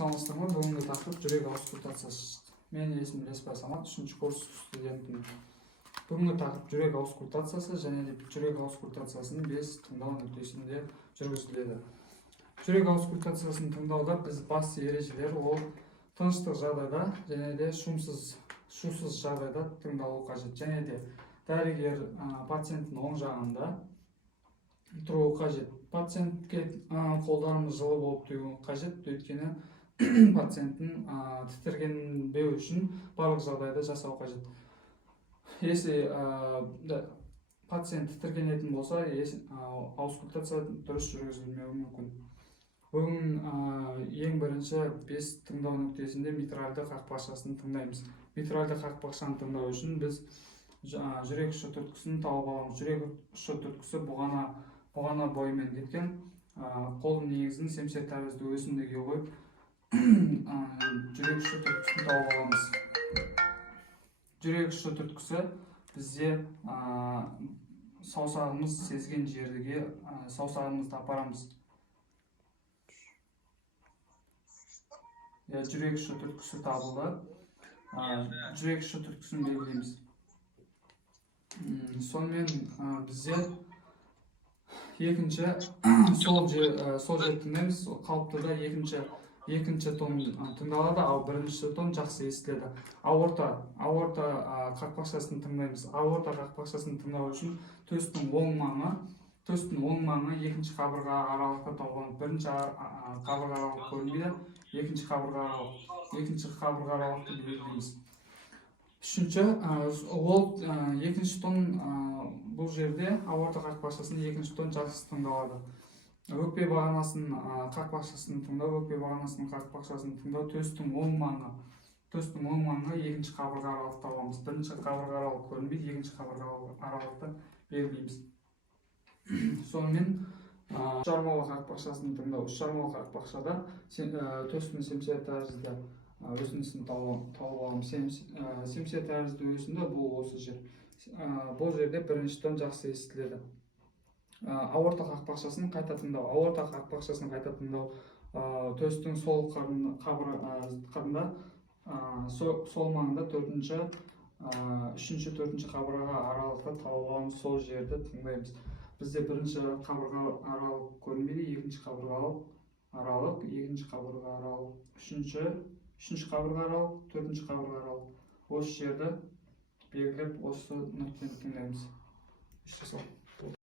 Саламатсыздар ма? Бүгінгі тақырып жүрек аускультациясы. Мен есімім Леспай Самат, 3-ші курс студентімін. Бүгінгі тақырып жүрек аускультациясы және де жүрек аускультациясының 5 тыңдау нүктесінде жүргізіледі. Жүрек аускультациясын тыңдауда біз басты ережелер ол тыныштық жағдайда және де шусыз жағдайда тыңдалу қажет. Және де дәрігер пациенттің оң жағында тұруы қажет. Пациентке қолдарымыз жылы болып тұруы қажет, өйткені пациенттің тітіркенбеу үшін барлық жағдайды жасау қажет. Если пациент тітіркенетін болса, аускультация дұрыс жүргізілмеуі мүмкін. Бүгін ең бірінші 5 тыңдау нүктесінде митральды қақпақшасын тыңдаймыз. Митральды қақпақшаны тыңдау үшін біз жүрек ұшы түрткісін тауып аламыз. Жүрек ұшы түрткісі бұғана бойымен кеткен, қолдың негізін семсер тәрізді өсімдіге қойып, жүрек ұшы түрткісін тауып аламыз. Жүрек ұшы түрткісі бізде саусағымыз сезген жерге саусағымызды апарамыз. Жүрек ұшы түрткісі табылды. Жүрек ұшы түрткісін белгілейміз. Сонымен бізде екінші сол жер тыңдаймыз. Қалыптыда екінші тон тыңдалады, ал бірінші тон жақсы естіледі. Аорта қақпақшасын тыңдаймыз. Аорта қақпақшасын тыңдау үшін төстің оң маңы екінші қабырға аралықта табылады. Бірінші қабырға аралық көрінбейді, екінші қабырға аралықты белгілейміз. Үшінші, ол екінші тон бұл жерде аорта қақпақшасында екінші тон жақсы тыңдалады. Өкпе бағанасының қақпақшасын тыңдау төстің оң маңы екінші қабырға аралықта аламыз. Бірінші қабырға аралық көрінбейді, екінші қабырға аралықта белгілейміз. Сонымен жармалы қақпақшасын тыңдау. Жармалы қақпақшада төстің семсер тәрізді өсіндісін тауып аламыз. Семсер тәрізді өсінді бұл осы жер. Бұл жерде бірінші тон жақсы естіледі. Аорта қақпақшасын қайта тыңдау. Аорта қақпақшасын қайта тыңдау төстің сол қабырғасында, сол маңында үшінші, төртінші қабырғаға аралықта тауып аламыз. Сол жерді тыңдаймыз. Бізде бірінші қабырға аралық көрінбейді, екінші қабырға аралық, екінші қабырға аралық, үшінші қабырға аралық, төртінші қабырға аралық. Осы жерді белгілеп, осы нүктені тыңдаймыз.